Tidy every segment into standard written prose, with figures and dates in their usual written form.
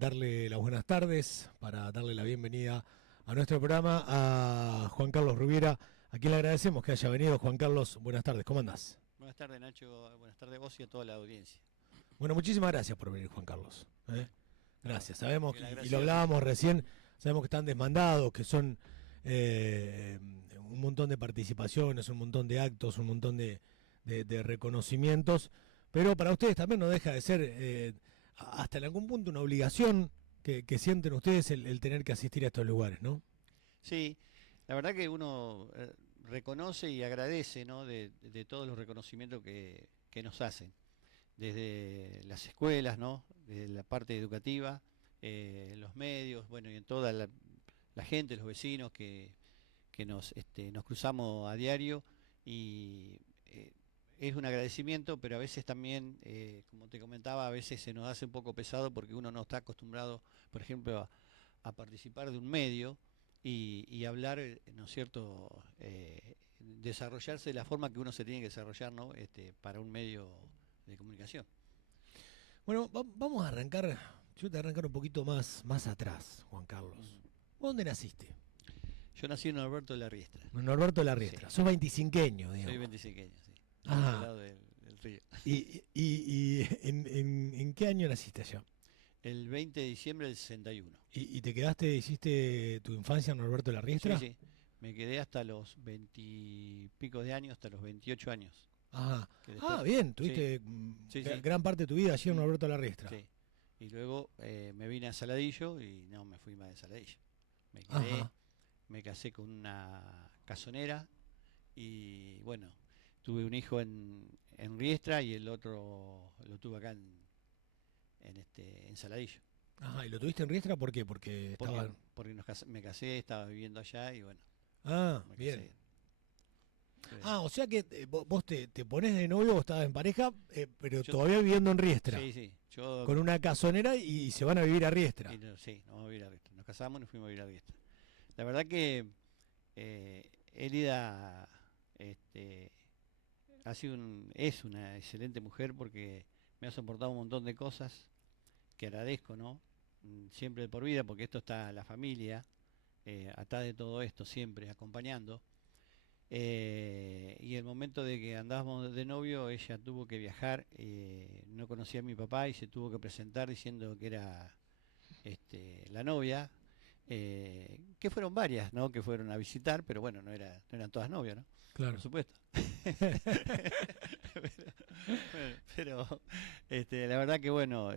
darle las buenas tardes, para darle la bienvenida a nuestro programa a Juan Carlos Rubiera, a quien le agradecemos que haya venido. Juan Carlos, buenas tardes, ¿cómo andás? Buenas tardes, Nacho, buenas tardes a vos y a toda la audiencia. Bueno, muchísimas gracias por venir, Juan Carlos. Gracias, sabemos, y lo Gracias. hablábamos recién, sabemos que están desmandados, que son un montón de participaciones, un montón de actos, un montón de reconocimientos, pero para ustedes también no deja de ser hasta en algún punto una obligación que sienten ustedes el tener que asistir a estos lugares, ¿no? Sí, la verdad que uno reconoce y agradece, ¿no? de todos los reconocimientos que nos hacen, desde las escuelas, ¿no? Desde la parte educativa, los medios, bueno, y en toda la gente, los vecinos que nos cruzamos a diario y es un agradecimiento, pero a veces también, como te comentaba, a veces se nos hace un poco pesado porque uno no está acostumbrado, por ejemplo, a participar de un medio y hablar, ¿no es cierto?, desarrollarse de la forma que uno se tiene que desarrollar, ¿no? Para un medio de comunicación. Bueno, vamos a arrancar, yo te voy a arrancar un poquito más atrás, Juan Carlos. ¿Dónde naciste? Yo nací en Norberto de la Riestra. En Norberto de la Riestra. Sí. Sos 25eño, digamos. Soy 25eño, sí. Ah. Del lado del río. ¿Y en qué año naciste allá? El 20 de diciembre del 61. ¿Y te quedaste, hiciste tu infancia en Norberto de la Riestra? Sí, sí. Me quedé hasta los 20 y pico de años, hasta los 28 años. Ajá. Bien, tuviste gran parte de tu vida allí en Norberto de la Riestra. Sí. Y luego me vine a Saladillo y no me fui más de Saladillo. Me quedé, me casé con una casonera y bueno, tuve un hijo en Riestra y el otro lo tuve acá en Saladillo. Ajá, ¿y lo tuviste en Riestra por qué? Porque me casé, estaba viviendo allá y bueno. Bien. O sea que vos te ponés de novio, vos estabas en pareja, pero todavía viviendo en Riestra. Sí, sí. Con una casonera y se van a vivir a Riestra. Sí, nos vamos a vivir a Riestra. Nos casamos y nos fuimos a vivir a Riestra. La verdad que Elida es una excelente mujer porque me ha soportado un montón de cosas que agradezco, ¿no? Siempre de por vida, porque esto está la familia atrás de todo esto, siempre acompañando. Y el momento de que andábamos de novio, ella tuvo que viajar, no conocía a mi papá y se tuvo que presentar diciendo que era la novia. Que fueron varias, ¿no? Que fueron a visitar, pero bueno, no eran todas novias, ¿no? Claro. Por supuesto. pero la verdad que bueno,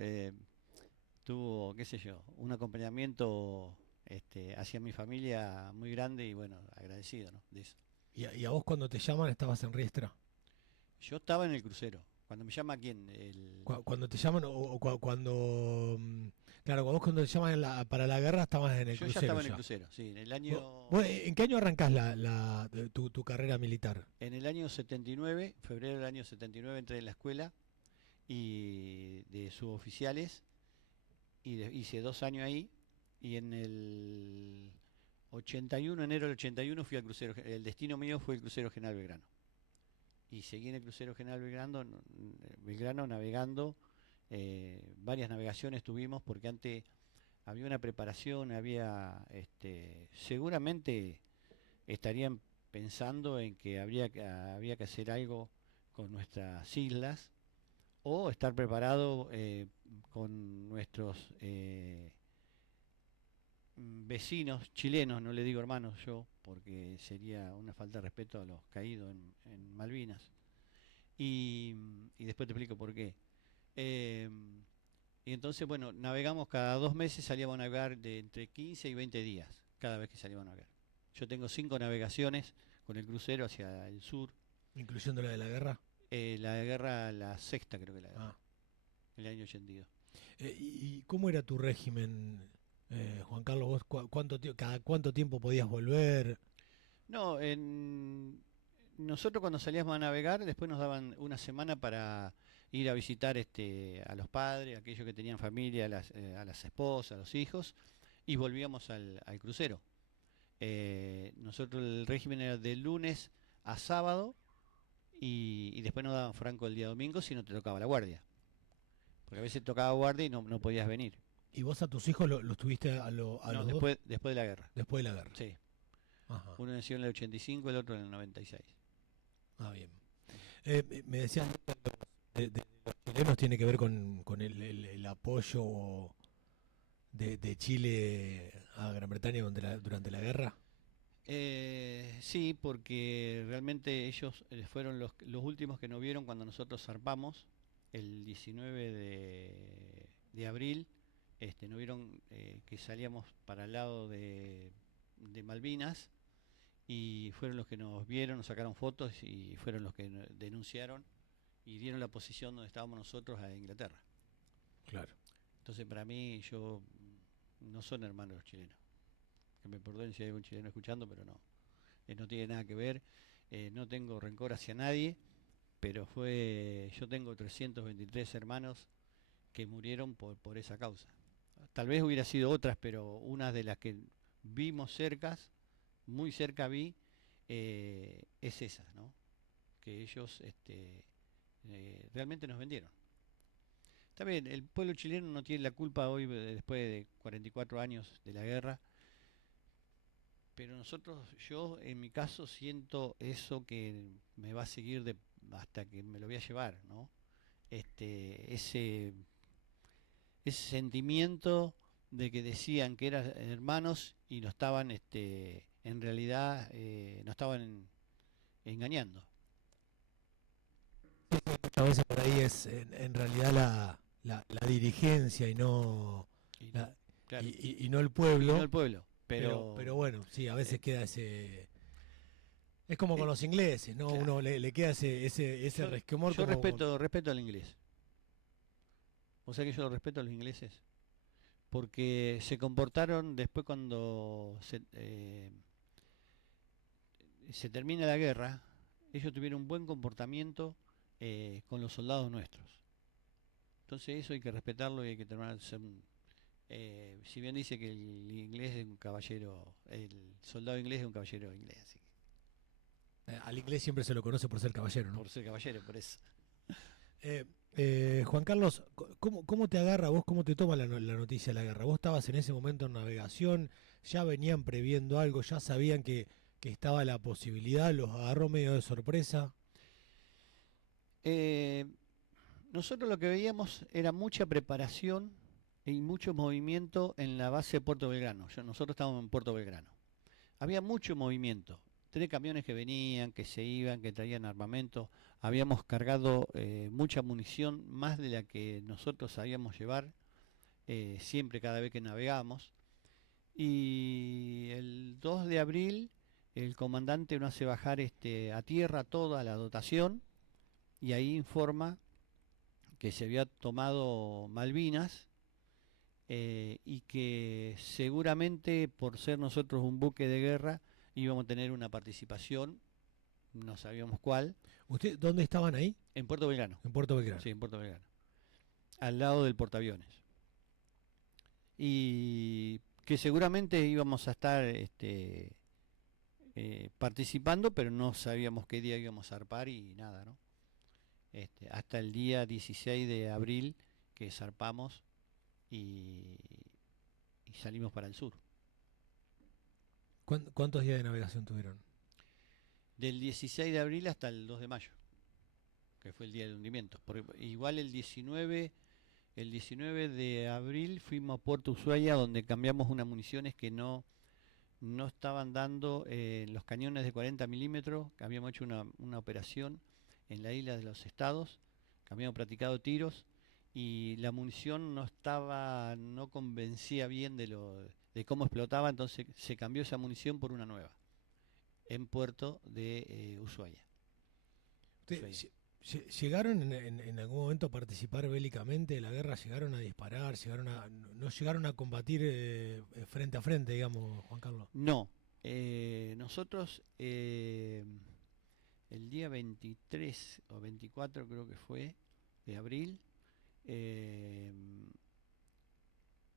tuvo, qué sé yo, un acompañamiento hacia mi familia muy grande y bueno, agradecido, ¿no? De eso. ¿Y a vos cuando te llaman estabas en Riestra? Yo estaba en el crucero. Cuando me llama, ¿quién? Cuando te llaman cuando... Claro, vos cuando te llaman para la guerra estabas en el crucero. Yo ya estaba en el crucero, sí, en el año... ¿En qué año arrancás tu carrera militar? En el año 79, febrero del año 79 entré en la escuela y de suboficiales y hice 2 años ahí y en el 81, enero del 81 fui al crucero, el destino mío fue el crucero General Belgrano. Y seguí en el crucero General Belgrano navegando, varias navegaciones tuvimos porque antes había una preparación, seguramente estarían pensando en que había que hacer algo con nuestras islas o estar preparado con nuestros vecinos chilenos, no le digo hermanos yo, porque sería una falta de respeto a los caídos en Malvinas. Y después te explico por qué. Y entonces, bueno, navegamos cada 2 meses, salíamos a navegar de entre 15 y 20 días, cada vez que salíamos a navegar. Yo tengo 5 navegaciones con el crucero hacia el sur. ¿Incluyendo la de la guerra? La guerra, la sexta creo que la guerra. El año 82. ¿Y cómo era tu régimen, Juan Carlos? ¿Vos cada cuánto tiempo podías volver? No, nosotros cuando salíamos a navegar, después nos daban una semana para ir a visitar a los padres, aquellos que tenían familia, a las esposas, a los hijos, y volvíamos al crucero. Nosotros el régimen era de lunes a sábado y después nos daban franco el día domingo si no te tocaba la guardia. Porque a veces tocaba guardia y no podías venir. ¿Y vos a tus hijos los tuviste a No, los dos después de la guerra. después de la guerra? Sí. Ajá. Uno nació en el 85, el otro en el 96. Ah, bien. Me decían de los chilenos tiene que ver con el apoyo de Chile a Gran Bretaña durante la guerra. Sí, porque realmente ellos fueron los últimos que nos vieron cuando nosotros zarpamos el 19 de abril. Nos vieron que salíamos para el lado de Malvinas y fueron los que nos vieron, nos sacaron fotos y fueron los que denunciaron y dieron la posición donde estábamos nosotros a Inglaterra. Claro. Entonces para mí no son hermanos los chilenos. Que me perdonen si hay algún chileno escuchando, pero no. No tiene nada que ver. No tengo rencor hacia nadie, pero yo tengo 323 hermanos que murieron por esa causa. Tal vez hubiera sido otras, pero una de las que vimos cercas, muy cerca vi, es esa, ¿no? Que ellos realmente nos vendieron. Está bien, el pueblo chileno no tiene la culpa hoy, después de 44 años de la guerra, pero yo en mi caso siento eso que me va a seguir hasta que me lo voy a llevar, ¿no? Ese sentimiento de que decían que eran hermanos y no estaban, en realidad, no estaban engañando. Muchas veces por ahí es en realidad la dirigencia y no Y no, la- claro, y no el y no pueblo, el pueblo, pero bueno, sí, a veces eh, queda ese. Es como con eh, los ingleses, ¿no? claro. Uno le queda ese resquemor Yo como respeto al inglés. O sea que yo respeto a los ingleses. Porque se comportaron después cuando se termina la guerra, ellos tuvieron un buen comportamiento con los soldados nuestros. Entonces eso hay que respetarlo y hay que terminar de ser si bien dice que el inglés es un caballero, el soldado inglés es un caballero inglés, así que, al inglés siempre se lo conoce por ser caballero, ¿no? por ser caballero, por eso. Eh, Juan Carlos, ¿cómo te agarra vos, cómo te toma la noticia de la guerra? ¿Vos estabas en ese momento en navegación, ya venían previendo algo, ya sabían que estaba la posibilidad, los agarró medio de sorpresa? Eh, Nosotros lo que veíamos era mucha preparación y mucho movimiento en la base de Puerto Belgrano. Nosotros estábamos en Puerto Belgrano. Había mucho movimiento. 3 camiones que venían, que se iban, que traían armamento. Habíamos cargado mucha munición, más de la que nosotros sabíamos llevar, siempre cada vez que navegamos. Y el 2 de abril el comandante nos hace bajar a tierra toda la dotación y ahí informa que se había tomado Malvinas y que seguramente por ser nosotros un buque de guerra íbamos a tener una participación, no sabíamos cuál, ¿Usted dónde estaban ahí? en Puerto Belgrano. En Puerto Belgrano. Sí, en Puerto Belgrano, al lado del portaaviones. Y que seguramente íbamos a estar participando, pero no sabíamos qué día íbamos a zarpar y nada, ¿no? Hasta el día 16 de abril que zarpamos y, y salimos para el sur. ¿Cuántos días de navegación tuvieron? Del 16 de abril hasta el 2 de mayo, que fue el día del hundimiento. Porque igual el 19 de abril fuimos a Puerto Ushuaia donde cambiamos unas municiones que no estaban dando los cañones de 40 milímetros, que habíamos hecho una operación en la isla de los Estados, que habíamos practicado tiros y la munición no convencía bien de cómo explotaba, entonces se cambió esa munición por una nueva en Puerto de Ushuaia. ¿Llegaron en algún momento a participar bélicamente de la guerra? ¿Llegaron a disparar? ¿No llegaron a combatir frente a frente, digamos, Juan Carlos? No, nosotros el día 23 o 24 creo que fue de abril eh,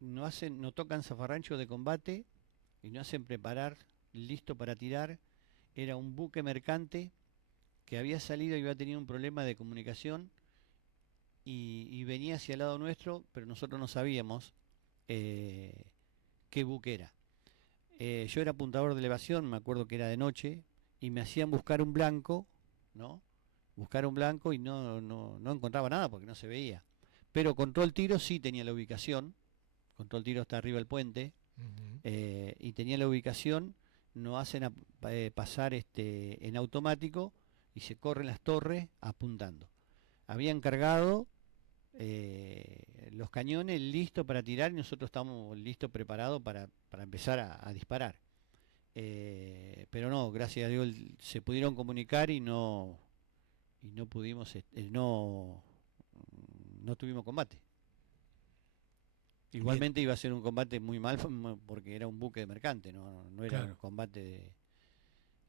nos tocan zafarranchos de combate y nos hacen preparar listo para tirar. Era un buque mercante que había salido y había tenido un problema de comunicación y venía hacia el lado nuestro, pero nosotros no sabíamos qué buque era. Yo era apuntador de elevación, me acuerdo que era de noche, y me hacían buscar un blanco, ¿no? Buscar un blanco y no encontraba nada porque no se veía. Pero Control Tiro sí tenía la ubicación. Control Tiro está arriba del puente. Ujú. Y tenía la ubicación. Nos hacen pasar en automático y se corren las torres apuntando. Habían cargado los cañones listos para tirar y nosotros estábamos listos, preparados para empezar a disparar. Pero no, gracias a Dios se pudieron comunicar y no pudimos, no tuvimos combate. Bien, Igualmente iba a ser un combate muy mal porque era un buque de mercante, no era un claro. combate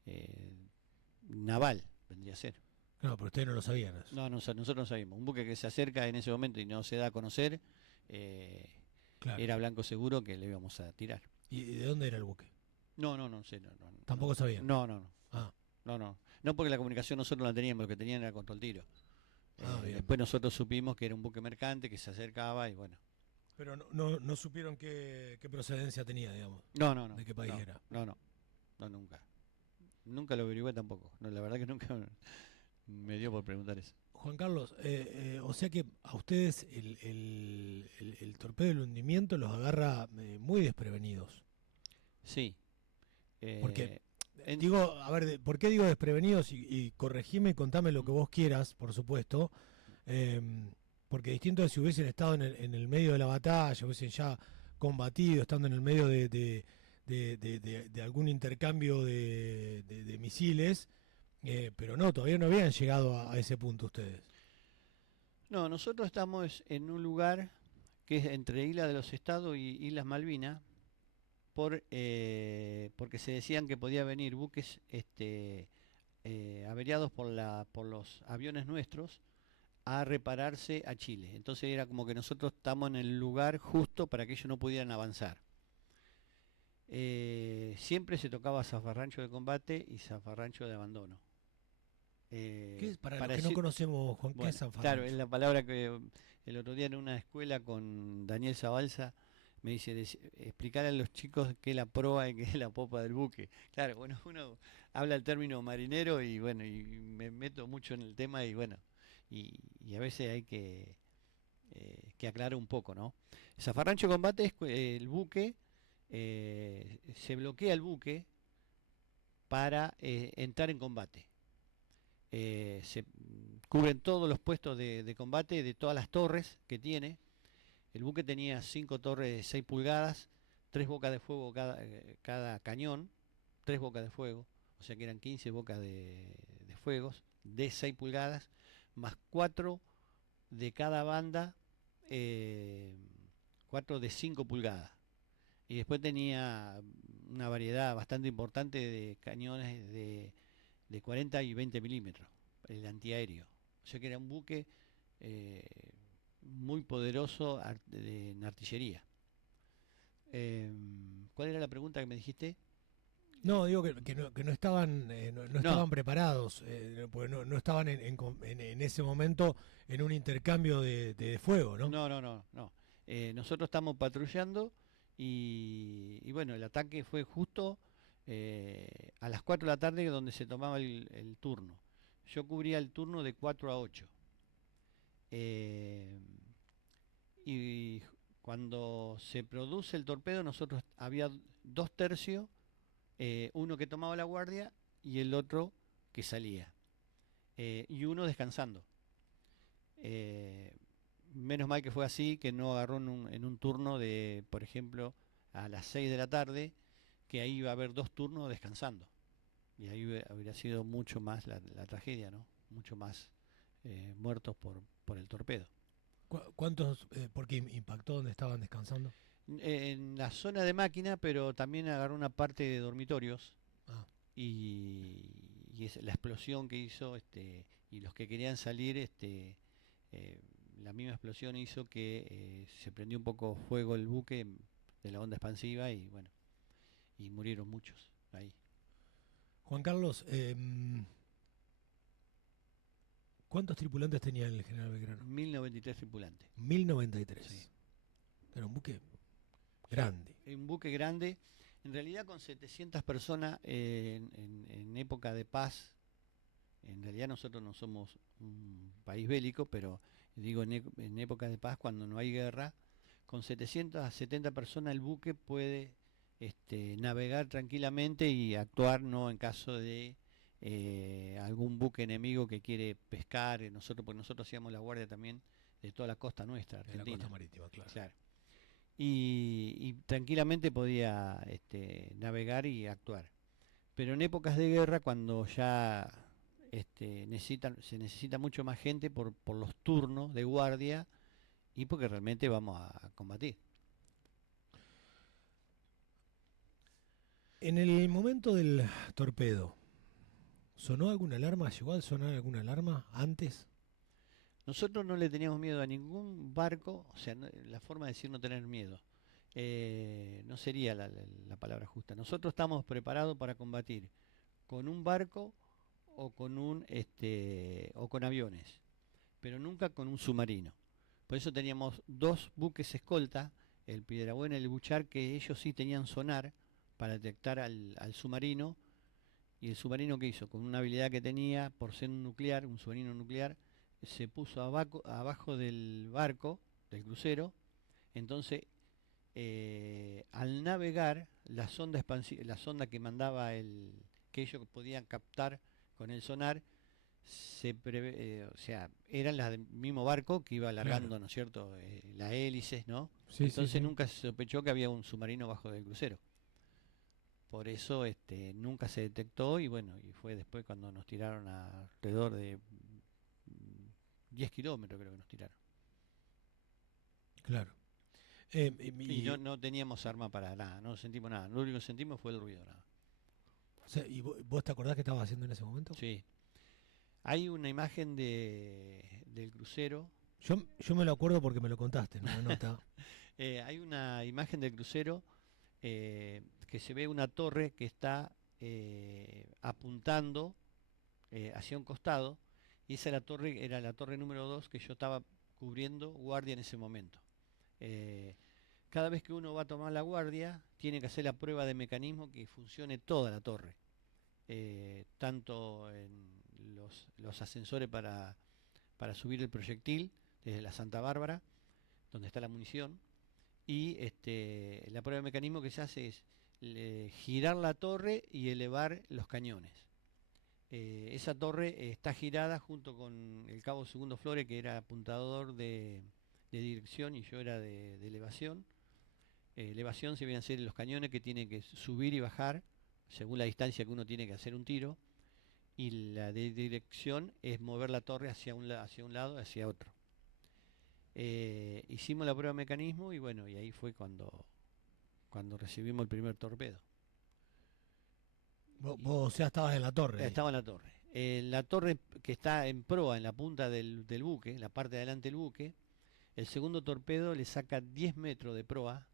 eh, naval, vendría a ser. No, pero ustedes no lo sabían eso. No, nosotros no sabíamos. Un buque que se acerca en ese momento y no se da a conocer, eh, Claro. era blanco seguro que le íbamos a tirar. ¿Y de dónde era el buque? No sé, Tampoco sabían. no. Ah, No porque la comunicación nosotros la teníamos, lo que tenían era Control Tiro. bien. Después nosotros supimos que era un buque mercante que se acercaba y bueno. Pero no supieron qué procedencia tenía, digamos. No. ¿De qué país era? No, nunca. Nunca lo averigué tampoco. No, la verdad que nunca me dio por preguntar eso. Juan Carlos, o sea que a ustedes el torpedo del hundimiento los agarra muy desprevenidos. Sí. Porque, En- digo, a ver, ¿por qué digo desprevenidos? Y corregime y contame lo que vos quieras, por supuesto. Porque distinto de si hubiesen estado en el medio de la batalla, hubiesen ya combatido, estando en el medio de algún intercambio de misiles, pero no, todavía no habían llegado a ese punto ustedes. no, nosotros estamos en un lugar que es entre Isla de los Estados y Islas Malvinas, porque se decían que podía venir buques averiados por los aviones nuestros a repararse a Chile. Entonces era como que nosotros estamos en el lugar justo para que ellos no pudieran avanzar. Siempre se tocaba zafarrancho de combate y zafarrancho de abandono. ¿Qué es, para los Para que no decir, conocemos, Juan, qué es bueno, San claro, es Farrancho? la palabra que el otro día en una escuela con Daniel Zabalza me dice, explicar a los chicos qué es la proa y qué es la popa del buque. Claro, bueno, uno habla el término marinero y bueno, y me meto mucho en el tema y bueno, y a veces hay que aclarar un poco, ¿no? Zafarrancho de combate es el buque, se bloquea el buque para entrar en combate. Se cubren todos los puestos de combate de todas las torres que tiene. El buque tenía 5 torres de 6 pulgadas, 3 bocas de fuego cada cañón, 3 bocas de fuego, o sea que eran 15 bocas de fuegos de 6 pulgadas, más 4 de cada banda, 4 de 5 pulgadas. Y después tenía una variedad bastante importante de cañones de 40 y 20 milímetros, el antiaéreo. O sea que era un buque eh, muy poderoso en artillería. ¿Cuál era la pregunta que me dijiste? No, digo que no estaban, no No, estaban preparados, porque no estaban en ese momento en un intercambio de fuego, ¿no? no. Nosotros estamos patrullando y bueno, el ataque fue justo a las 4 de la tarde donde se tomaba el turno. Yo cubría el turno de 4 a 8. Eh, y cuando se produce el torpedo, nosotros había 2 tercios, uno que tomaba la guardia y el otro que salía, y uno descansando. Eh, Menos mal que fue así, que no agarró en un turno de, por ejemplo, a las 6 de la tarde, que ahí iba a haber 2 turnos descansando. Y ahí habría sido mucho más la tragedia, ¿no? Mucho más muertos por el torpedo. ¿Cuántos, porque impactó donde estaban descansando? En la zona de máquina, pero también agarró una parte de dormitorios Ah, y la explosión que hizo y los que querían salir, eh, la misma explosión hizo que se prendió un poco fuego el buque de la onda expansiva y bueno, y murieron muchos ahí. Juan Carlos, ¿cuántos tripulantes tenía el general Belgrano? 1093 tripulantes. 1093. Sí. Era un buque Grande. Un buque grande, en realidad con 700 personas en época de paz. En realidad nosotros no somos un país bélico, pero digo en época de paz, cuando no hay guerra, con 700 a 70 personas el buque puede navegar tranquilamente y actuar, no en caso de algún buque enemigo que quiere pescar. Porque nosotros hacíamos la guardia también de toda la costa nuestra, De la Argentina. costa marítima, claro. Claro. Y tranquilamente podía navegar y actuar. Pero en épocas de guerra, cuando ya se necesita mucho más gente por los turnos de guardia y porque realmente vamos a combatir. En el momento del torpedo, ¿sonó alguna alarma? ¿Llegó a sonar alguna alarma antes? Nosotros no le teníamos miedo a ningún barco, o sea, la forma de decir no tener miedo, no sería la palabra justa. Nosotros estamos preparados para combatir con un barco o o con aviones, pero nunca con un submarino. Por eso teníamos dos buques escolta, el Piedrabuena y el Buchar, que ellos sí tenían sonar para detectar al submarino. Y el submarino, que hizo, con una habilidad que tenía por ser un submarino nuclear, se puso abajo del barco, del crucero. Entonces, al navegar, la sonda que mandaba que ellos podían captar con el sonar, o sea, eran las del mismo barco que iba alargando, Claro. ¿no es cierto?, las hélices, ¿no? Sí, Entonces sí. nunca se sospechó que había un submarino bajo del crucero. Por eso nunca se detectó, y bueno, y fue después cuando nos tiraron alrededor de 10 kilómetros, creo que nos tiraron. Claro. Y no teníamos arma para nada, no sentimos nada. Lo único que sentimos fue el ruido, nada. O sea, ¿y vos te acordás qué estabas haciendo en ese momento? Sí. Hay una imagen del crucero. Yo me lo acuerdo porque me lo contaste en una nota. Hay una imagen del crucero que se ve una torre que está apuntando hacia un costado, y esa era la torre número 2 que yo estaba cubriendo guardia en ese momento. Cada vez que uno va a tomar la guardia, tiene que hacer la prueba de mecanismo que funcione toda la torre. Tanto en los ascensores para subir el proyectil desde la Santa Bárbara, donde está la munición, y la prueba de mecanismo que se hace es girar la torre y elevar los cañones. Esa torre está girada junto con el cabo Segundo Flores, que era apuntador de dirección, y yo era de elevación. Elevación se vienen a hacer los cañones, que tienen que subir y bajar según la distancia que uno tiene que hacer un tiro, y la de dirección es mover la torre hacia un lado, hacia otro. Hicimos la prueba de mecanismo, y bueno, y ahí fue cuando recibimos el primer torpedo. Vos ya estabas en la torre. Estaba en la torre. La torre que está en proa, en la punta del buque, en la parte de adelante del buque, el segundo torpedo le saca 10 metros de proa,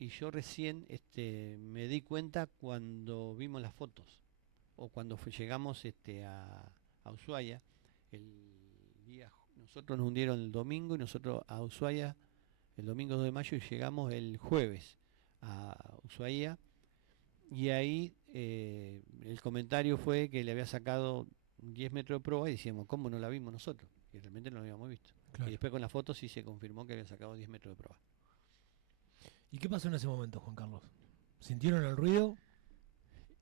y yo recién me di cuenta cuando vimos las fotos, o cuando llegamos a Ushuaia. Nosotros nos hundieron el domingo, y nosotros a Ushuaia el domingo 2 de mayo, y llegamos el jueves a Ushuaia. Y ahí el comentario fue que le había sacado 10 metros de proa, y decíamos, ¿cómo no la vimos nosotros? Y realmente no la habíamos visto. Claro. Y después con las fotos sí se confirmó que había sacado 10 metros de proa. ¿Y qué pasó en ese momento, Juan Carlos? ¿Sintieron el ruido?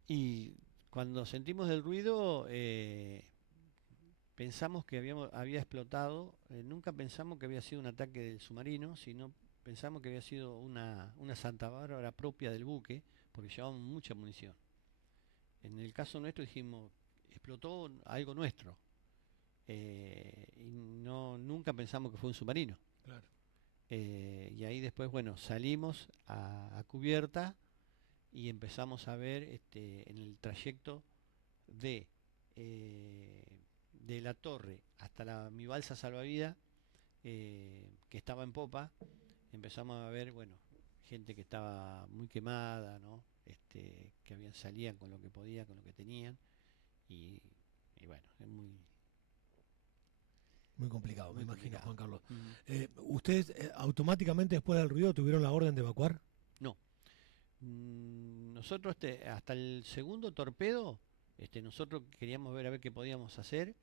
Y cuando sentimos el ruido, pensamos que había explotado. Nunca pensamos que había sido un ataque del submarino, sino pensamos que había sido una Santa Bárbara propia del buque, porque llevábamos mucha munición. En el caso nuestro dijimos, explotó algo nuestro. Y nunca pensamos que fue un submarino. Claro. Y ahí después, bueno, salimos a cubierta, y empezamos a ver en el trayecto de la torre hasta mi balsa salvavidas, que estaba en popa. Empezamos a ver, bueno, gente que estaba muy quemada, ¿no? Que salían con lo que podían, con lo que tenían, y bueno, es muy complicado, muy me imagino, complicado. Juan Carlos. ¿Ustedes automáticamente después del ruido tuvieron la orden de evacuar? No. Nosotros hasta el segundo torpedo, nosotros queríamos ver a ver qué podíamos hacer.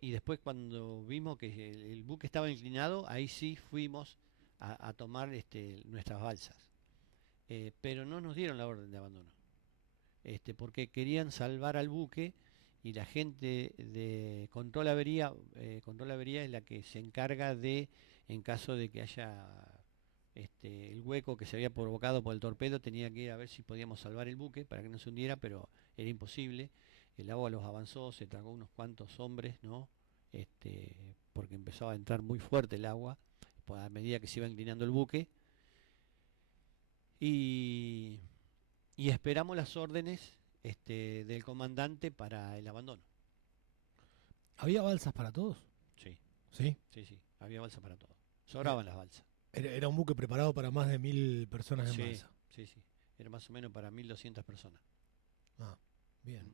Y después cuando vimos que el buque estaba inclinado, ahí sí fuimos a tomar nuestras balsas. Pero no nos dieron la orden de abandono, porque querían salvar al buque y la gente de control avería es la que se encarga de, en caso de que haya el hueco que se había provocado por el torpedo, tenía que ir a ver si podíamos salvar el buque para que no se hundiera, pero era imposible. El agua los avanzó, se tragó unos cuantos hombres, ¿no? Porque empezaba a entrar muy fuerte el agua a medida que se iba inclinando el buque. Y, y esperamos las órdenes del comandante para el abandono. ¿Había balsas para todos? Sí, Sí. sí, había balsa para todo. Sobraban las balsas. Era un buque preparado para más de 1000 personas en Sí, balsa. sí, sí. Era más o menos para 1200 personas. Ah, bien.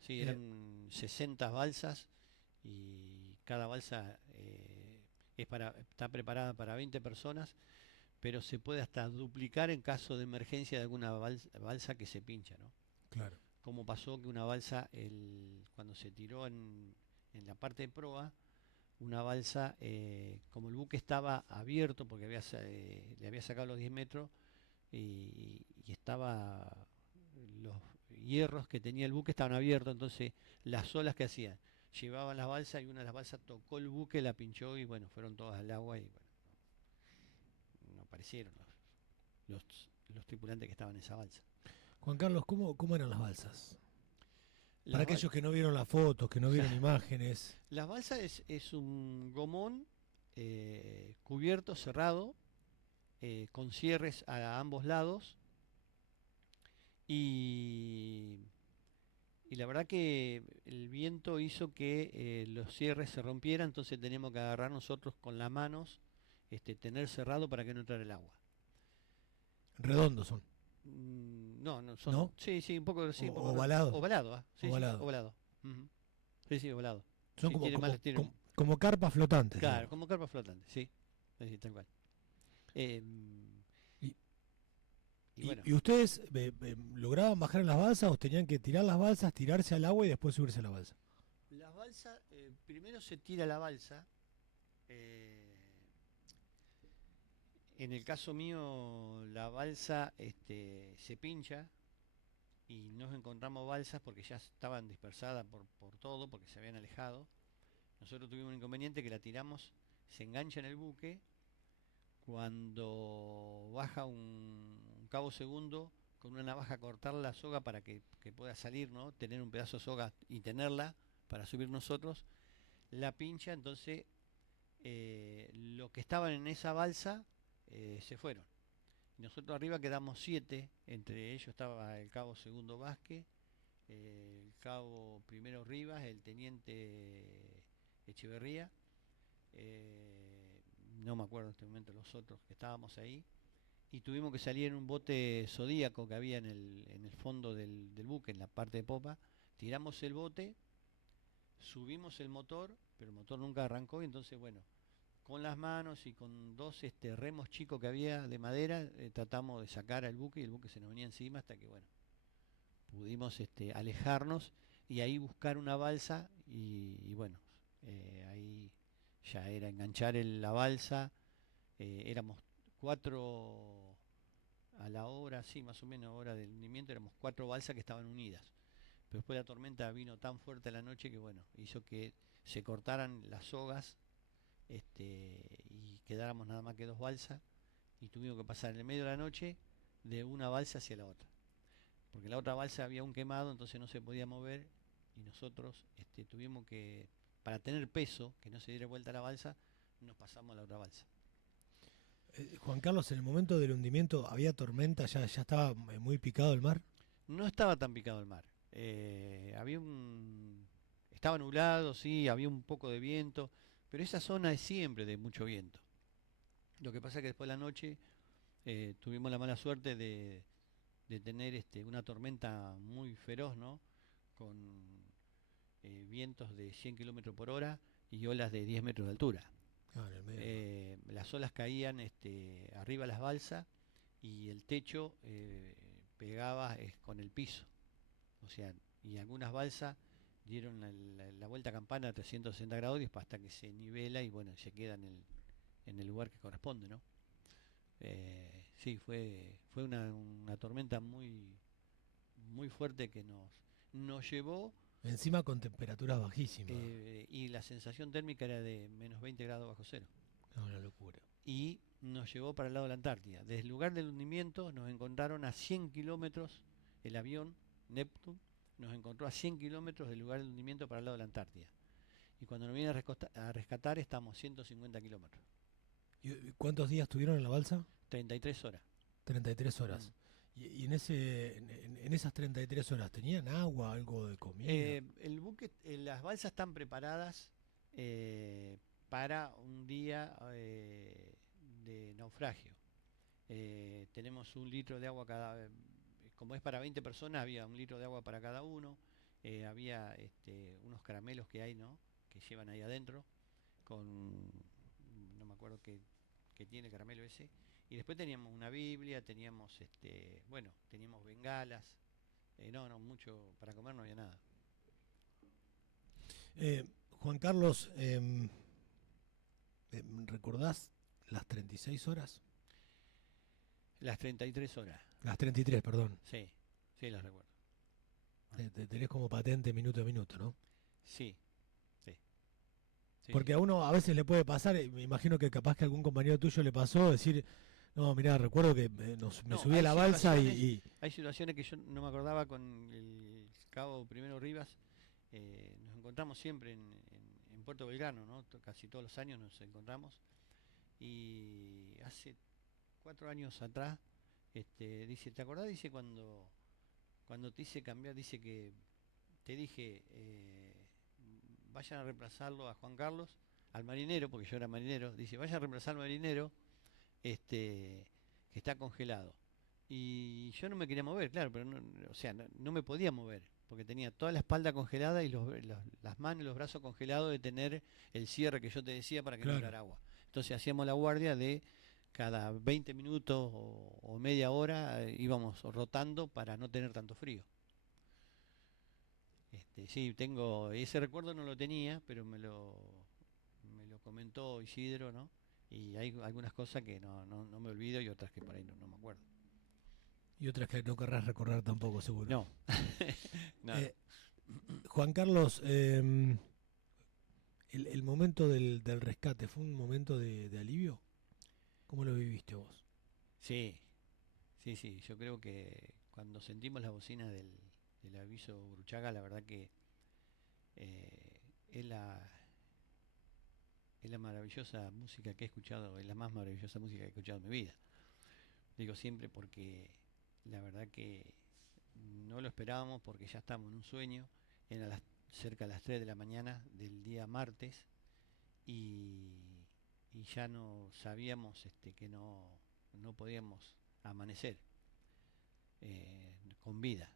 Sí, eran 60 balsas y cada balsa está preparada para 20 personas, pero se puede hasta duplicar en caso de emergencia de alguna balsa que se pincha, ¿no? Claro. Como pasó que una balsa, cuando se tiró en la parte de proa, una balsa, como el buque estaba abierto porque le había sacado los 10 metros y estaba, los hierros que tenía el buque estaban abiertos, entonces las olas que hacían, llevaban las balsas y una de las balsas tocó el buque, la pinchó y bueno, fueron todas al agua y bueno, no aparecieron los tripulantes que estaban en esa balsa. Juan Carlos, ¿cómo eran las balsas? Para Las aquellos que no vieron las fotos, que no vieron imágenes. Las balsas es un gomón cubierto, cerrado, con cierres a ambos lados y, y la verdad que el viento hizo que los cierres se rompieran, entonces teníamos que agarrar nosotros con las manos, tener cerrado para que no entrara el agua. Redondos son. No, son. ¿No? Sí, un poco sí, Ovalado. Ovalado, sí, Ovalado. sí, ovalado. Ujú. Sí, ovalado. Son Sí, tiene como carpas flotantes. claro, Digamos. como carpa flotante, sí. Sí, tal cual. Eh, Y, y bueno, y ustedes lograban bajar en las balsas o tenían que tirar las balsas, tirarse al agua y después subirse a la balsa? las balsas, primero se tira la balsa. eh, en el caso mío, la balsa se pincha y nos encontramos balsas porque ya estaban dispersadas por todo, porque se habían alejado. Nosotros tuvimos un inconveniente que la tiramos, se engancha en el buque. Cuando baja un cabo segundo, con una navaja cortar la soga para que pueda salir, ¿no? Tener un pedazo de soga y tenerla para subir nosotros, la pincha, entonces los que estaban en esa balsa se fueron. Y nosotros arriba quedamos 7, entre ellos estaba el cabo segundo Vázquez, el cabo primero Rivas, el teniente Echeverría, no me acuerdo en este momento los otros que estábamos ahí, y tuvimos que salir en un bote zodíaco que había en el fondo del buque, en la parte de popa. Tiramos el bote, subimos el motor, pero el motor nunca arrancó, y entonces bueno, con las manos y con dos remos chicos que había de madera, tratamos de sacar al buque y el buque se nos venía encima hasta que bueno, pudimos alejarnos y ahí buscar una balsa y bueno, ahí ya era enganchar la balsa. Éramos 4 a la hora, sí, más o menos hora del hundimiento, éramos 4 balsas que estaban unidas. Pero después la tormenta vino tan fuerte a la noche que bueno, hizo que se cortaran las sogas y quedáramos nada más que 2 balsas y tuvimos que pasar en el medio de la noche de una balsa hacia la otra. Porque la otra balsa había un quemado, entonces no se podía mover y nosotros tuvimos que, para tener peso, que no se diera vuelta la balsa, nos pasamos a la otra balsa. Juan Carlos, en el momento del hundimiento había tormenta, ya estaba muy picado el mar. No estaba tan picado el mar. Estaba nublado, sí, había un poco de viento, pero esa zona es siempre de mucho viento. Lo que pasa es que después de la noche tuvimos la mala suerte de tener una tormenta muy feroz, ¿no? Con vientos de 100 kilómetros por hora y olas de 10 metros de altura. Ah, en el medio. Las olas caían arriba de las balsas y el techo pegaba con el piso. O sea, y algunas balsas dieron la vuelta a campana a 360 grados y hasta que se nivela y bueno, se queda en el lugar que corresponde, ¿no? Sí, fue una tormenta muy fuerte que nos llevó Encima con temperaturas bajísimas. y la sensación térmica era de menos 20 grados bajo cero. No, una locura. Y nos llevó para el lado de la Antártida. Desde el lugar del hundimiento nos encontraron a 100 kilómetros, el avión Neptune nos encontró a 100 kilómetros del lugar del hundimiento para el lado de la Antártida. Y cuando nos viene a rescatar estamos 150 kilómetros. ¿Y cuántos días estuvieron en la balsa? 33 horas. 33 horas. Y en esas 33 horas, ¿tenían agua, algo de comida? El buque, las balsas están preparadas para un día de naufragio. Tenemos 1 litro de agua como es para 20 personas, había 1 litro de agua para cada uno. Había unos caramelos que hay, ¿no? Que llevan ahí adentro, no me acuerdo qué tiene el caramelo ese. Y después teníamos una Biblia, teníamos teníamos bengalas. No, mucho para comer no había nada. Juan Carlos, ¿recordás las 36 horas? Las 33 horas. Las 33, perdón. Sí, las recuerdo. Tenés como patente minuto a minuto, ¿no? Sí. Porque a uno a veces le puede pasar, me imagino que capaz que a algún compañero tuyo le pasó, decir, no, mirá, recuerdo que me subí a la balsa y... Hay situaciones que yo no me acordaba con el cabo Primero Rivas. Nos encontramos siempre en Puerto Belgrano, ¿no? Casi todos los años nos encontramos. Y hace 4 años atrás, dice, ¿te acordás? Dice, cuando te hice cambiar, dice que te dije, vayan a reemplazarlo a Juan Carlos, al marinero, porque yo era marinero, dice, vayan a reemplazar al marinero, que está congelado. Y yo no me quería mover, claro, pero no me podía mover, porque tenía toda la espalda congelada y las manos y los brazos congelados de tener el cierre que yo te decía para que no entrara agua. Entonces hacíamos la guardia de cada 20 minutos o media hora, íbamos rotando para no tener tanto frío. Sí, tengo ese recuerdo, no lo tenía, pero me lo comentó Isidro, ¿no? Y hay algunas cosas que no me olvido y otras que por ahí no me acuerdo. Y otras que no querrás recordar tampoco, seguro. No. No. Juan Carlos, el momento del rescate, ¿fue un momento de alivio? ¿Cómo lo viviste vos? Sí, yo creo que cuando sentimos la bocina del aviso Bruchaga, la verdad que es la maravillosa música que he escuchado, es la más maravillosa música que he escuchado en mi vida. Digo siempre porque la verdad que no lo esperábamos, porque ya estábamos en un sueño, era cerca de las 3 de la mañana del día martes y ya no sabíamos que no podíamos amanecer con vida,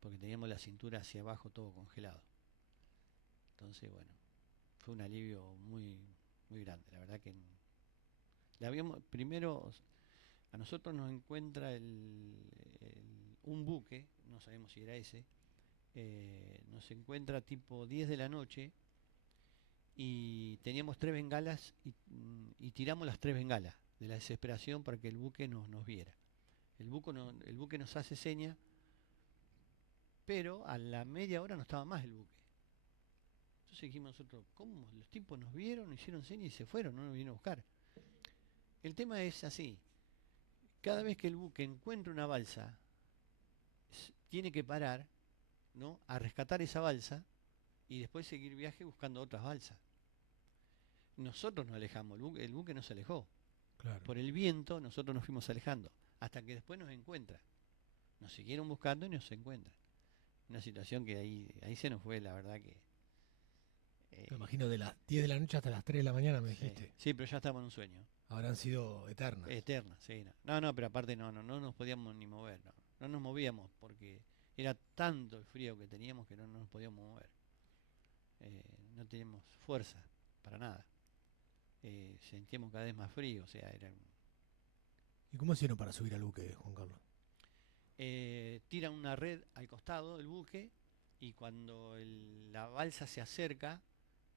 porque teníamos la cintura hacia abajo todo congelado. Entonces, bueno, fue un alivio muy grande. La verdad que primero a nosotros nos encuentra un buque, no sabemos si era ese, nos encuentra tipo 10 de la noche y teníamos 3 bengalas y tiramos las 3 bengalas de la desesperación para que el buque nos viera. El buque nos hace seña, pero a la media hora no estaba más el buque. Entonces dijimos nosotros, ¿cómo? Los tipos nos vieron, hicieron seña y se fueron, no nos vinieron a buscar. El tema es así, cada vez que el buque encuentra una balsa, tiene que parar, ¿no?, a rescatar esa balsa y después seguir viaje buscando otras balsas. Nosotros nos alejamos, el buque no se alejó. Claro. Por el viento nosotros nos fuimos alejando, hasta que después nos encuentra. Nos siguieron buscando y nos encuentran. Una situación que ahí se nos fue, la verdad que... Me imagino de las 10 de la noche hasta las 3 de la mañana, me dijiste. Sí, pero ya estábamos en un sueño. Habrán sido eternas. Eternas, sí. No, pero aparte no nos podíamos ni mover, no nos movíamos porque era tanto el frío que teníamos que no nos podíamos mover. No teníamos fuerza para nada. Sentíamos cada vez más frío, o sea, ¿Y cómo hicieron para subir al buque, Juan Carlos? Tiran una red al costado del buque y cuando la balsa se acerca,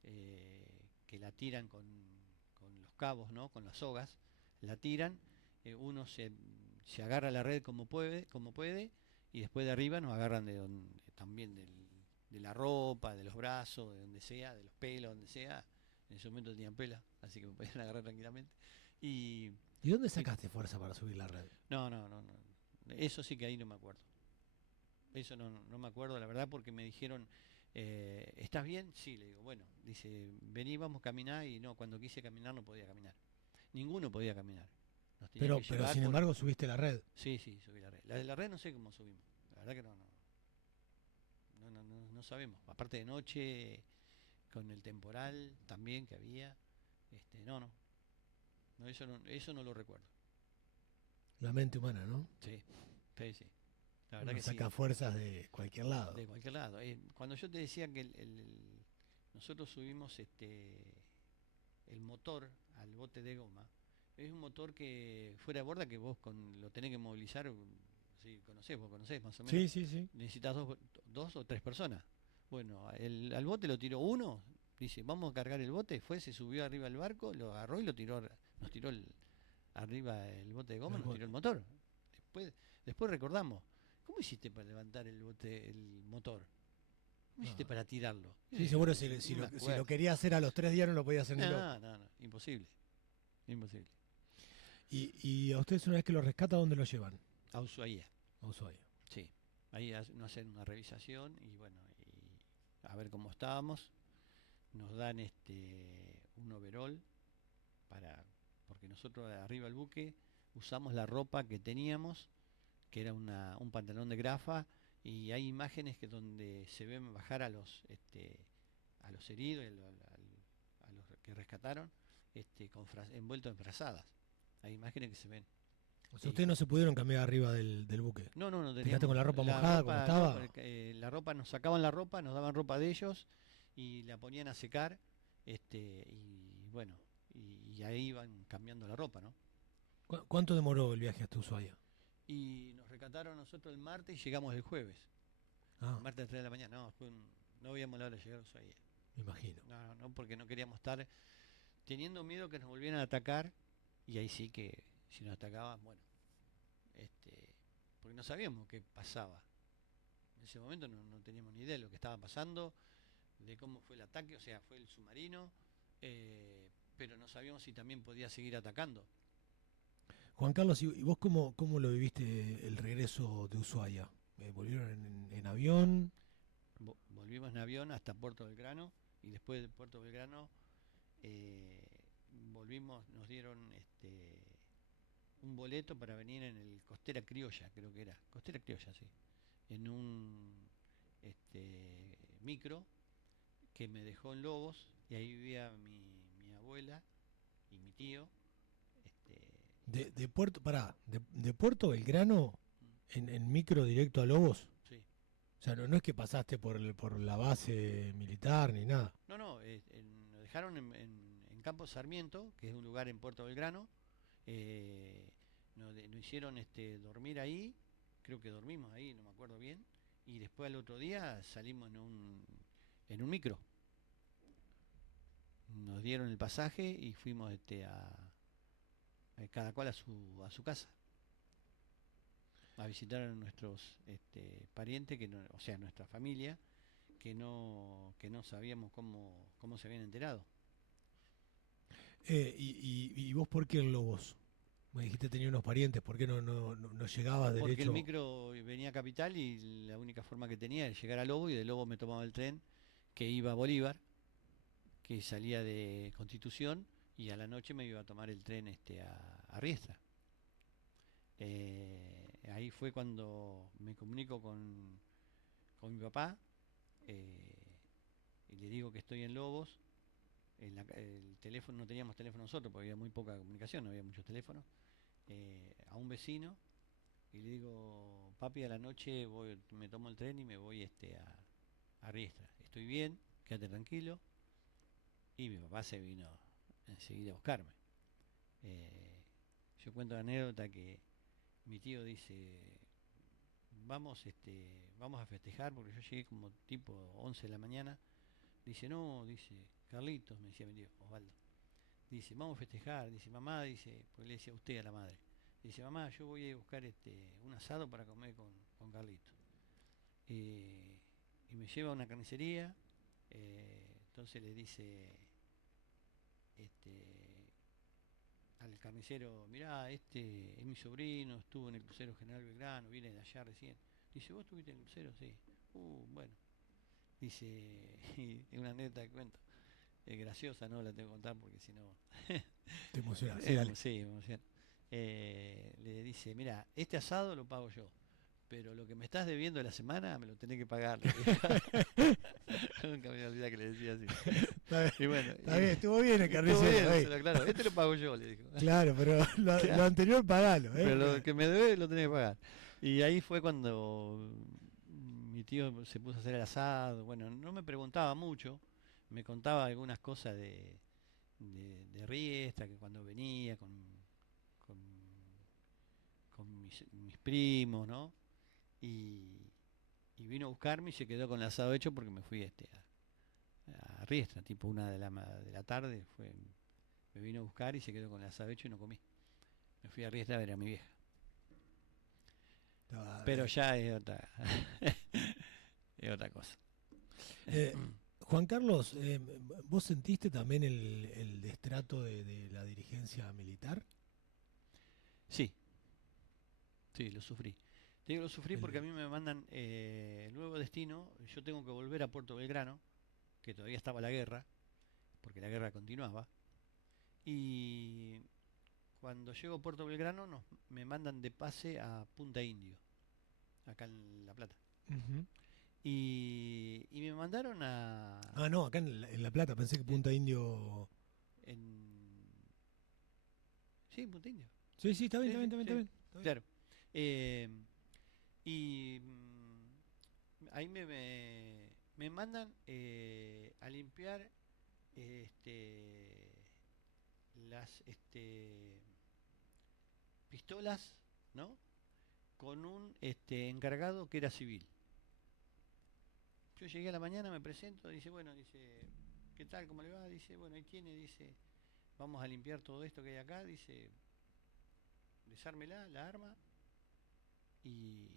que la tiran con los cabos, ¿no? Con las sogas, la tiran, uno se agarra a la red como puede, y después de arriba nos agarran también de la ropa, de los brazos, de donde sea, de los pelos, donde sea. En ese momento tenían pela, así que me podían agarrar tranquilamente. Y, ¿Y dónde y sacaste fuerza para subir la red? no. Eso sí que ahí no me acuerdo. Eso no me acuerdo, la verdad, porque me dijeron, ¿estás bien? Sí, le digo, bueno, dice, vení, vamos a caminar, y no, cuando quise caminar no podía caminar. Ninguno podía caminar. Nos tenían que Pero llevar sin embargo subiste la red. Sí, subí la red. La de la red no sé cómo subimos. La verdad que no sabemos. Aparte de noche, con el temporal también que había, eso no lo recuerdo. La mente humana, ¿no? Sí, sí. La verdad Uno que sí. saca fuerzas de cualquier lado. De cualquier lado. Cuando yo te decía que nosotros subimos el motor al bote de goma, es un motor que fuera de borda que vos lo tenés que movilizar, si vos conocés más o menos. Sí, sí, sí. Necesitas dos o tres personas. Bueno, al bote lo tiró uno, dice, vamos a cargar el bote, se subió arriba al barco, lo agarró y nos tiró arriba el bote de goma, nos tiró el motor. Después recordamos, ¿cómo hiciste para levantar el motor? ¿Cómo hiciste para tirarlo? Sí, seguro si lo quería hacer a los 3 días no lo podía hacer ni loco. No, imposible. ¿Y a ustedes una vez que lo rescata, dónde lo llevan? A Ushuaia. A Ushuaia. Sí. Ahí nos hacen una revisación y bueno, y a ver cómo estábamos. Nos dan un overol porque nosotros arriba del buque usamos la ropa que teníamos, que era un pantalón de grafa, y hay imágenes donde se ven bajar a los heridos, a los que rescataron, envueltos en frazadas. Hay imágenes que se ven. O sea, ustedes no se pudieron cambiar arriba del buque. No teníamos. ¿Te quedaste con la ropa mojada como estaba? La ropa, nos sacaban la ropa, nos daban ropa de ellos y la ponían a secar, y bueno, y ahí iban cambiando la ropa, ¿no? ¿Cuánto demoró el viaje hasta Ushuaia? Y nos rescataron nosotros el martes y llegamos el jueves. El martes a 3 de la mañana. No habíamos la hora de llegar a Ushuaia. Me imagino. No, porque no queríamos estar teniendo miedo que nos volvieran a atacar, y ahí sí que si nos atacaban, bueno, porque no sabíamos qué pasaba. En ese momento no teníamos ni idea de lo que estaba pasando, de cómo fue el ataque, o sea, fue el submarino, pero no sabíamos si también podía seguir atacando. Juan Carlos, ¿y vos cómo lo viviste el regreso de Ushuaia? ¿Volvieron en avión? Volvimos en avión hasta Puerto Belgrano, y después de Puerto Belgrano volvimos, nos dieron un boleto para venir en el Costera Criolla, creo que era, Costera Criolla, sí, en un micro que me dejó en Lobos, y ahí vivía mi abuela y mi tío. De Puerto Belgrano en micro directo a Lobos. Sí. O sea, no es que pasaste por la base militar ni nada. No, nos dejaron en Campo Sarmiento, que es un lugar en Puerto Belgrano. Nos hicieron dormir ahí, creo que dormimos ahí, no me acuerdo bien, y después al otro día salimos en un micro. Nos dieron el pasaje y fuimos a cada cual a su casa, a visitar a nuestros parientes, o sea, nuestra familia, que no sabíamos cómo se habían enterado. ¿Y vos por qué en Lobos? Me dijiste tenía unos parientes, ¿por qué no llegabas derecho? Porque el micro venía a Capital y la única forma que tenía era llegar a Lobo, y de Lobo me tomaba el tren que iba a Bolívar, que salía de Constitución, y a la noche me iba a tomar el tren a Riestra. Ahí fue cuando me comunico con mi papá, y le digo que estoy en Lobos. El teléfono, no teníamos teléfono nosotros porque había muy poca comunicación, no había muchos teléfonos. A un vecino, y le digo, papi, a la noche me tomo el tren y me voy a Riestra. Estoy bien, quédate tranquilo. Y mi papá se vino enseguida a buscarme. Yo cuento la anécdota que mi tío dice, vamos a festejar, porque yo llegué como tipo 11 de la mañana. Dice, no, dice, Carlitos, me decía mi tío, Osvaldo. Dice, vamos a festejar. Dice, mamá, dice, pues le decía usted a la madre. Dice, mamá, yo voy a ir a buscar un asado para comer con Carlitos. Y me lleva a una carnicería. Entonces le dice al carnicero, mirá, este es mi sobrino, estuvo en el crucero General Belgrano, viene de allá recién. Dice, ¿vos estuviste en el crucero? Sí. Bueno. Dice, y es una anécdota que cuento. Es graciosa, no la tengo que contar porque si no... Te emociona. Sí, dale. Sí, me emociona. Le dice, mira, este asado lo pago yo, pero lo que me estás debiendo de la semana me lo tenés que pagar. Nunca me voy a olvidar que le decía así. Está bien, Y bueno, está bien, estuvo bien el carnicero. bien, ahí. claro, este lo pago yo, le dijo. Claro, pero lo anterior pagalo. Pero lo que me debe lo tenés que pagar. Y ahí fue cuando mi tío se puso a hacer el asado. Bueno, no me preguntaba mucho, me contaba algunas cosas de Riestra, que cuando venía con, con mis primos, ¿no? Y vino a buscarme y se quedó con el asado hecho porque me fui a Riestra, tipo 1 de la tarde, me vino a buscar y se quedó con el asado hecho y no comí. Me fui a Riestra a ver a mi vieja. Pero ya es otra, es otra cosa. Juan Carlos, ¿vos sentiste también el destrato de la dirigencia militar? Sí, lo sufrí. Te digo, lo sufrí porque a mí me mandan nuevo destino. Yo tengo que volver a Puerto Belgrano, que todavía estaba la guerra, porque la guerra continuaba. Y cuando llego a Puerto Belgrano me mandan de pase a Punta Indio, acá en La Plata. Uh-huh. Y me mandaron a... Ah, no, acá en La Plata, pensé que Punta Indio... Sí, en Punta Indio. Sí, está bien, Sí, está bien. Claro. Y ahí me mandan a limpiar las pistolas, ¿no? Con un encargado que era civil. Yo llegué a la mañana, me presento, dice, bueno, ¿qué tal? ¿Cómo le va? Dice, bueno, ahí tiene, dice, vamos a limpiar todo esto que hay acá, dice, desármela, la arma y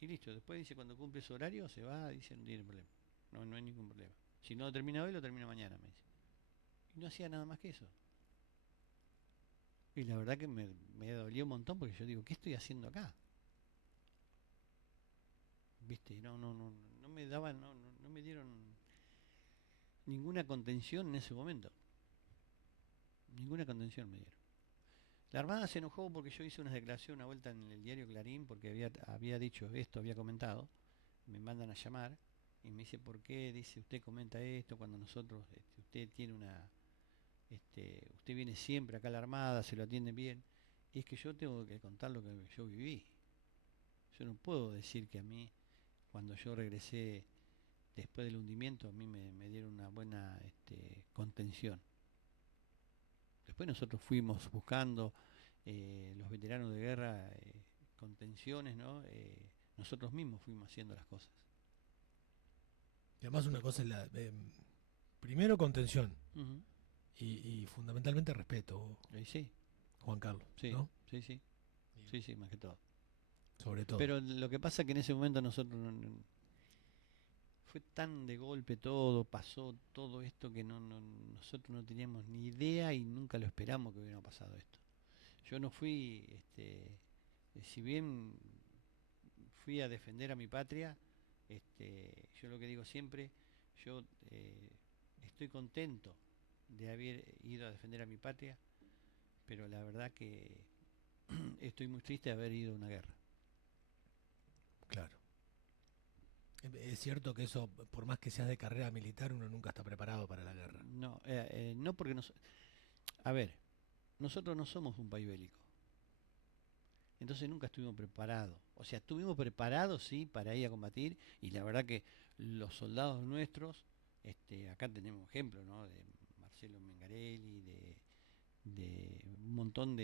listo. Después dice, cuando cumple su horario se va, dice, no tiene problema, no hay ningún problema. Si no lo termina hoy, lo termina mañana, me dice. Y no hacía nada más que eso. Y la verdad que me dolió un montón porque yo digo, ¿qué estoy haciendo acá? ¿Viste? No me daban, no me dieron ninguna contención en ese momento. Ninguna contención me dieron. La Armada se enojó porque yo hice una declaración, una vuelta en el diario Clarín, porque había dicho esto, había comentado. Me mandan a llamar y me dice, ¿por qué? Dice, usted comenta esto cuando nosotros, usted tiene usted viene siempre acá a la Armada, se lo atienden bien. Y es que yo tengo que contar lo que yo viví. Yo no puedo decir que a mí, cuando yo regresé después del hundimiento, a mí me dieron una buena contención. Después nosotros fuimos buscando los veteranos de guerra, contenciones, ¿no? Nosotros mismos fuimos haciendo las cosas. Y además una cosa es primero contención Uh-huh. y fundamentalmente respeto, Sí. Juan Carlos, Sí, ¿no? sí, más que todo. Sobre todo. Pero lo que pasa es que en ese momento nosotros fue tan de golpe todo, pasó todo esto que nosotros no teníamos ni idea y nunca lo esperamos que hubiera pasado esto. Yo no fui, si bien fui a defender a mi patria, yo lo que digo siempre, yo estoy contento de haber ido a defender a mi patria, pero la verdad que estoy muy triste de haber ido a una guerra. Claro. Es cierto que eso, por más que seas de carrera militar, uno nunca está preparado para la guerra. No porque a ver, nosotros no somos un país bélico. Entonces nunca estuvimos preparados. O sea, estuvimos preparados, sí, para ir a combatir. Y la verdad que los soldados nuestros, acá tenemos ejemplos, ¿no? De Marcelo Mengarelli, un montón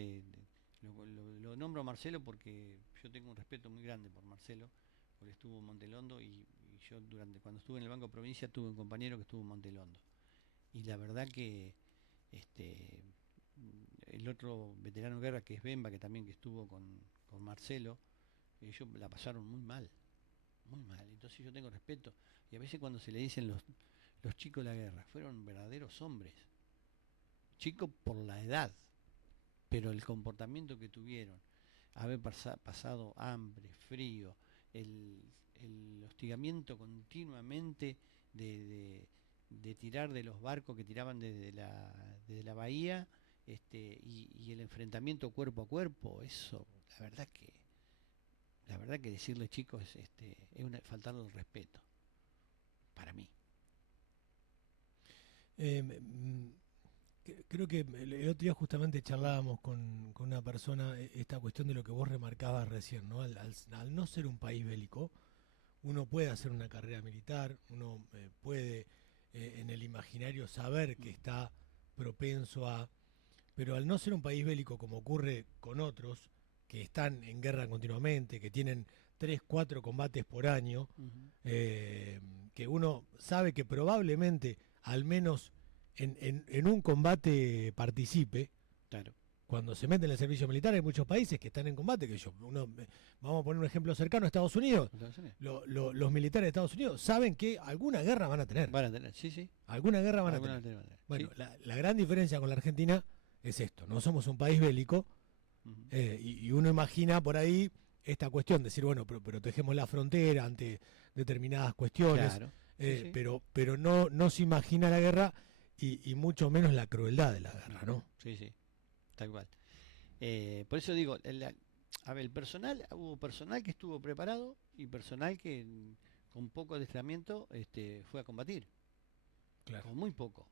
lo nombro a Marcelo porque yo tengo un respeto muy grande por Marcelo, porque estuvo en Montelondo y yo cuando estuve en el Banco Provincia tuve un compañero que estuvo en Montelondo. Y la verdad que este el otro veterano de guerra que es Bemba, que también que estuvo con Marcelo, ellos la pasaron muy mal, muy mal. Entonces yo tengo respeto. Y a veces cuando se le dicen los chicos de la guerra, fueron verdaderos hombres. Chicos por la edad, pero el comportamiento que tuvieron, haber pasado hambre, frío, el, el hostigamiento continuamente de tirar de los barcos que tiraban desde la bahía, y el enfrentamiento cuerpo a cuerpo, eso, la verdad que decirle chicos faltarle el respeto, para mí. Creo que el otro día justamente charlábamos con una persona esta cuestión de lo que vos remarcabas recién, ¿no? Al no ser un país bélico, uno puede hacer una carrera militar, uno puede en el imaginario saber que está propenso a... Pero al no ser un país bélico como ocurre con otros, que están en guerra continuamente, que tienen 3, 4 combates por año, Ujú. que uno sabe que probablemente al menos en un combate participe. Claro. Cuando se mete en el servicio militar hay muchos países que están en combate, vamos a poner un ejemplo cercano a Estados Unidos. Los militares de Estados Unidos saben que alguna guerra van a tener. Van a tener, sí, sí. Alguna guerra van a Alguna tener. van a tener. Bueno, Sí. la gran diferencia con la Argentina es esto, no somos un país bélico, Ujú. y uno imagina por ahí esta cuestión de decir, bueno, pero protegemos la frontera ante determinadas cuestiones, Claro. Sí, sí. pero no se imagina la guerra y mucho menos la crueldad de la guerra, ¿no? Sí, sí, tal cual. Por eso digo, a ver, hubo personal que estuvo preparado y personal que con poco adiestramiento fue a combatir, Claro. con muy poco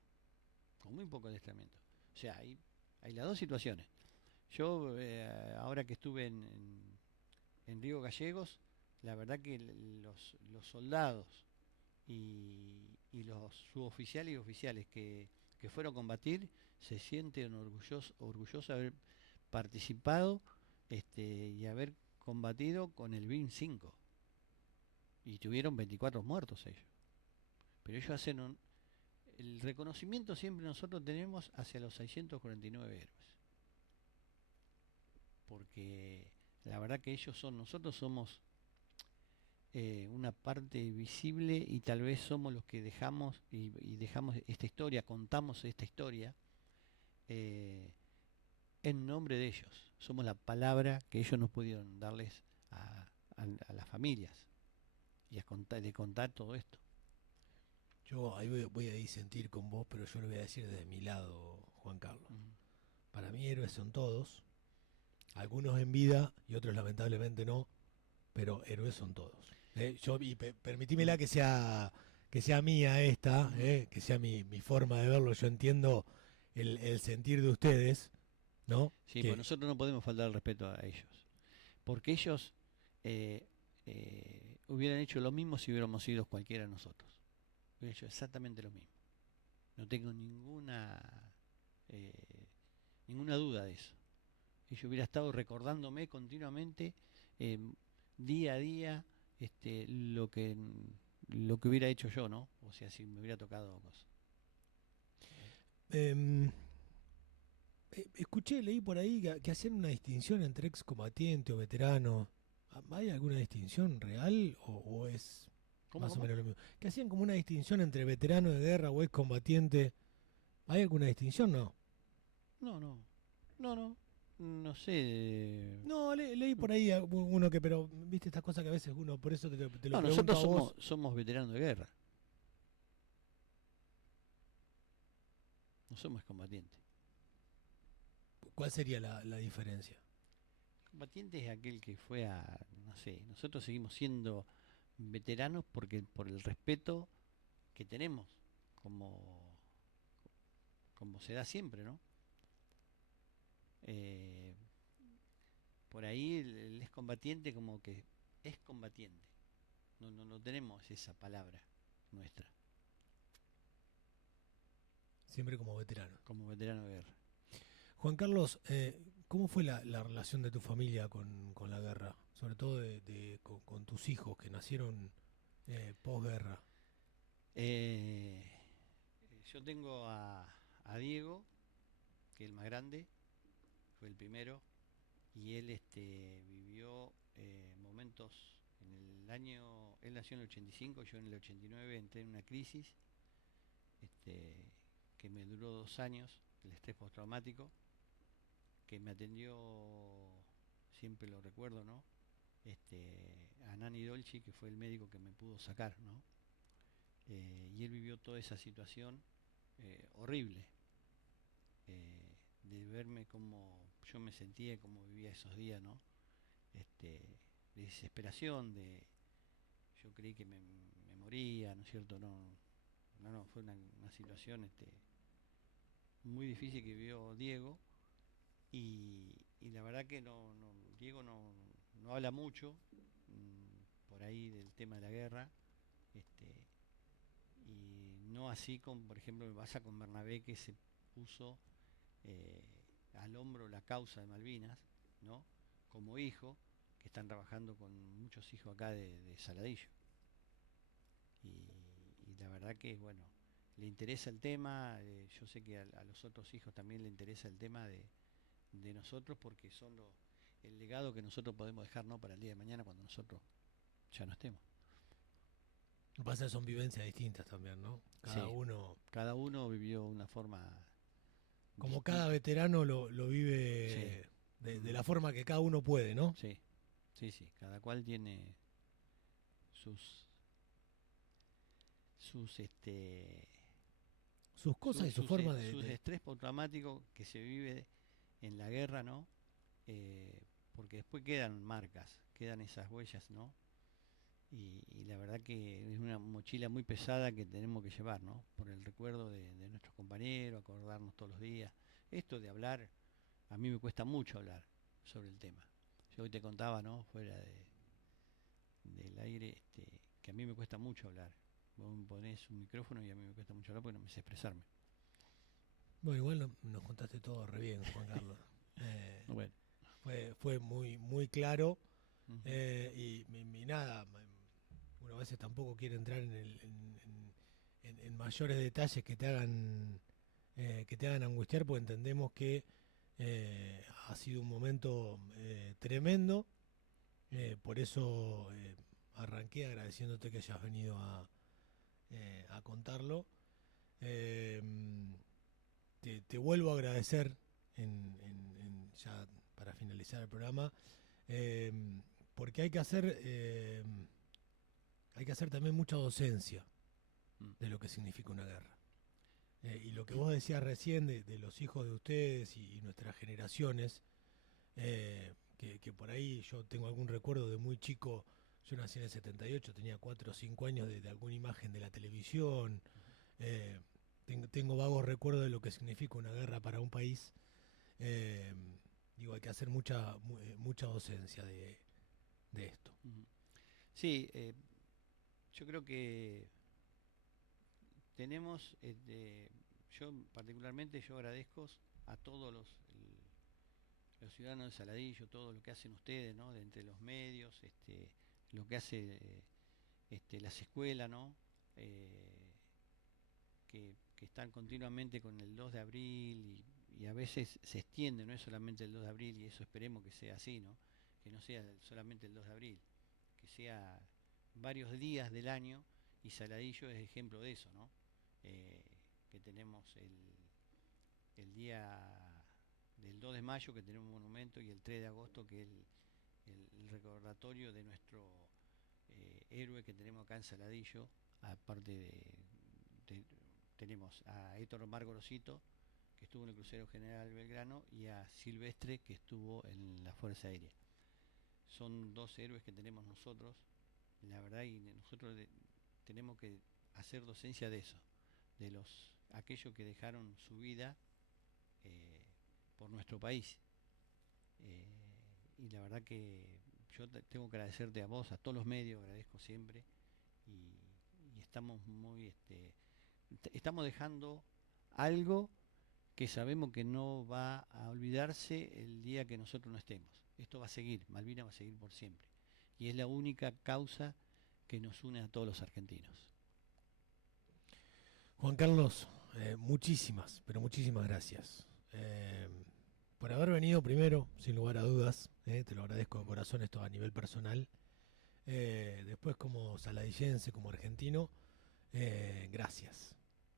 adiestramiento. O sea, hay las dos situaciones. Yo, ahora que estuve en Río Gallegos, la verdad que los soldados y los suboficiales y oficiales que fueron a combatir se sienten orgullosos de haber participado y haber combatido con el BIM 5 y tuvieron 24 muertos ellos, pero ellos hacen el reconocimiento siempre nosotros tenemos hacia los 649 héroes, porque la verdad que nosotros somos una parte visible y tal vez somos los que dejamos y dejamos esta historia, contamos esta historia eh, en nombre de ellos. Somos la palabra que ellos no pudieron darles a las familias y de contar todo esto. Yo ahí voy a disentir con vos, pero yo lo voy a decir desde mi lado, Juan Carlos. Ujú. Para mí héroes son todos, algunos en vida y otros lamentablemente no, pero héroes son todos. Permitímela que sea mía esta, que sea mi forma de verlo. Yo entiendo el sentir de ustedes, ¿no? Sí, pues nosotros no podemos faltar el respeto a ellos, porque ellos hubieran hecho lo mismo si hubiéramos sido cualquiera de nosotros. Hubieran hecho exactamente lo mismo. No tengo eh, ninguna duda de eso. Ellos hubieran estado recordándome continuamente, eh, día a día, lo que hubiera hecho yo, ¿no? O sea, si me hubiera tocado cosas. Escuché, leí por ahí que hacían una distinción entre excombatiente o veterano. ¿Hay alguna distinción real o es más o menos lo mismo? Que hacían como una distinción entre veterano de guerra o excombatiente. ¿Hay alguna distinción? No. No sé. No, leí por ahí uno que, pero viste estas cosas que a veces uno, por eso te lo pregunto Nosotros a vos. somos veteranos de guerra. No somos combatientes. ¿Cuál sería la diferencia? Combatiente es aquel que fue no sé, nosotros seguimos siendo veteranos por el respeto que tenemos, como se da siempre, ¿no? Eh, por ahí el excombatiente como que es combatiente. No tenemos esa palabra nuestra. Siempre como veterano. Como veterano de guerra. Juan Carlos, ¿cómo fue la relación de tu familia con la guerra? Sobre todo con tus hijos que nacieron posguerra. Eh, yo tengo a Diego, que es el más grande, fue el primero, y él vivió momentos en el año, él nació en el 85, yo en el 89 entré en una crisis este, que me duró 2 años, el estrés postraumático, que me atendió, siempre lo recuerdo, ¿no? A Nani Dolci, que fue el médico que me pudo sacar, ¿no? Y él vivió toda esa situación horrible, de verme como yo me sentía, como vivía esos días, ¿no? Este, de desesperación, yo creí que me moría, ¿no es cierto? No, fue una situación muy difícil que vivió Diego y la verdad que Diego no habla mucho por ahí del tema de la guerra, este, y no así como por ejemplo me pasa con Bernabé, que se puso eh, al hombro la causa de Malvinas, ¿no? Como hijo, que están trabajando con muchos hijos acá de Saladillo. Y la verdad que, bueno, le interesa el tema, yo sé que a los otros hijos también le interesa el tema de nosotros, porque son el legado que nosotros podemos dejar, ¿no? Para el día de mañana cuando nosotros ya no estemos. Lo que pasa es que son vivencias distintas también, ¿no? Cada Sí, uno, cada uno vivió una forma como cada distinta. veterano lo Sí, vive de ujú, la forma que cada uno puede, ¿no? sí, sí, cada cual tiene sus, sus, Sus cosas y su forma sus estrés postraumáticos que se vive en la guerra, ¿no? Porque después quedan marcas, quedan esas huellas, ¿no? Y la verdad que es una mochila muy pesada que tenemos que llevar, ¿no? Por el recuerdo de nuestros compañeros, acordarnos todos los días. Esto de hablar, a mí me cuesta mucho hablar sobre el tema. Yo hoy te contaba, ¿no? Fuera del aire, que a mí me cuesta mucho hablar. Vos me ponés un micrófono y a mí me cuesta mucho hablar porque no me sé expresarme. Bueno, igual nos contaste todo re bien, Juan Carlos. Eh, Bueno. fue muy claro Ujú. y nada, uno a veces tampoco quiere entrar en mayores detalles que te hagan angustiar, porque entendemos que ha sido un momento tremendo. Por eso arranqué agradeciéndote que hayas venido a contarlo. Eh, te vuelvo a agradecer ya para finalizar el programa, eh, porque hay que hacer también mucha docencia Mm. de lo que significa una guerra. Y lo que vos decías recién de los hijos de ustedes y nuestras generaciones, que por ahí yo tengo algún recuerdo de muy chico. Yo nací en el 78, tenía 4 o 5 años de alguna imagen de la televisión. eh, tengo vagos recuerdos de lo que significa una guerra para un país. eh, Digo, hay que hacer mucha docencia de esto. Ujú. Sí, yo creo que tenemos, yo particularmente yo agradezco a todos los ciudadanos de Saladillo, todo lo que hacen ustedes, ¿no? De entre los medios, lo que hace las escuelas, ¿no? Eh, que están continuamente con el 2 de abril y a veces se extiende, no es solamente el 2 de abril y eso esperemos que sea así, ¿no? Que no sea solamente el 2 de abril, que sea varios días del año y Saladillo es ejemplo de eso, ¿no? Eh, que tenemos el día del 2 de mayo que tenemos un monumento y el 3 de agosto que es el recordatorio de nuestro héroe que tenemos acá en Saladillo, aparte de tenemos a Héctor Omar Gorosito, que estuvo en el crucero General Belgrano, y a Silvestre, que estuvo en la Fuerza Aérea. Son dos héroes que tenemos nosotros, la verdad, y nosotros tenemos que hacer docencia de eso, de aquellos que dejaron su vida eh, por nuestro país. Eh, y la verdad que yo tengo que agradecerte a vos, a todos los medios, agradezco siempre, y estamos muy, estamos dejando algo que sabemos que no va a olvidarse el día que nosotros no estemos. Esto va a seguir, Malvinas va a seguir por siempre. Y es la única causa que nos une a todos los argentinos. Juan Carlos, muchísimas, pero muchísimas gracias. Por haber venido primero, sin lugar a dudas, te lo agradezco de corazón, esto a nivel personal. Después como saladillense, como argentino, gracias.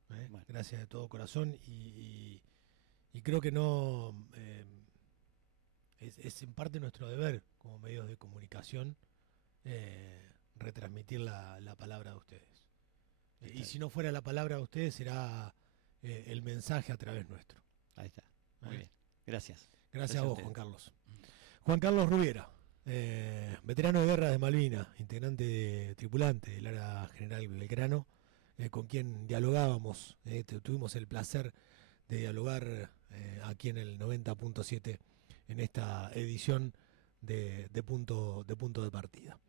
Bueno, Gracias de todo corazón y creo que no es en parte nuestro deber como medios de comunicación retransmitir la palabra de ustedes. Y si no fuera la palabra de ustedes, será el mensaje a través nuestro. ahí está. Muy bien. Gracias. Gracias a vos, ustedes. Juan Carlos. Juan Carlos Rubiera, veterano de guerra de Malvinas, integrante tripulante del área general Belgrano, con quien dialogábamos, tuvimos el placer de dialogar aquí en el 90.7 en esta edición de punto de partida.